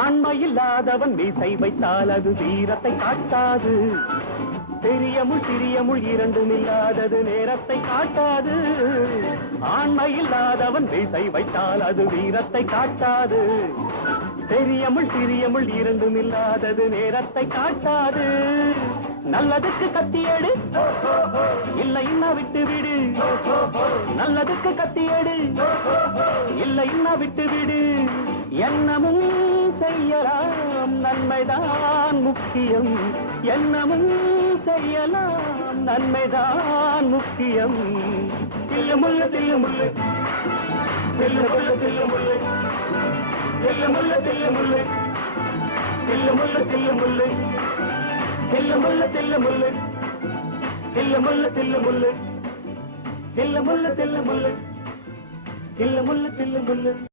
ஆண்மை இல்லாதவன் மீசை வைத்தால் அது வீரத்தை காட்டாது. பெரிய முள் சிறிய முள் இரண்டும் இல்லாதது நேரத்தை காட்டாது. ஆண்மை இல்லாதவன் மீசை வைத்தால் அது வீரத்தை காட்டாது. பெரிய முள் சிறிய முள் இரண்டும் இல்லாதது நேரத்தை காட்டாது. நல்லதுக்கு கத்தியேடு, இல்லைன்னா விட்டு விடு. நல்லதுக்கு கத்தியேடு, இல்லைன்னா விட்டு விடு. எண்ணமும் செய்யலாம், நன்மைதான் முக்கியம். எண்ணமும் செய்யலாம், நன்மைதான் முக்கியம். தில்லுமுள்ளு தில்லுமுள்ளு தில்லுமுள்ளு தில்லுமுள்ளு தில்லுமுள்ளு தில்லுமுள்ளு தில்லுமுள்ளு தில்லுமுள்ளு தில்லுமுள்ளு தில்லுமுள்ளு தில்லுமுள்ளு தில்லுமுள்ளு தில்லுமுள்ளு தில்லுமுள்ளு தில்லுமுள்ளு தில்லுமுள்ளு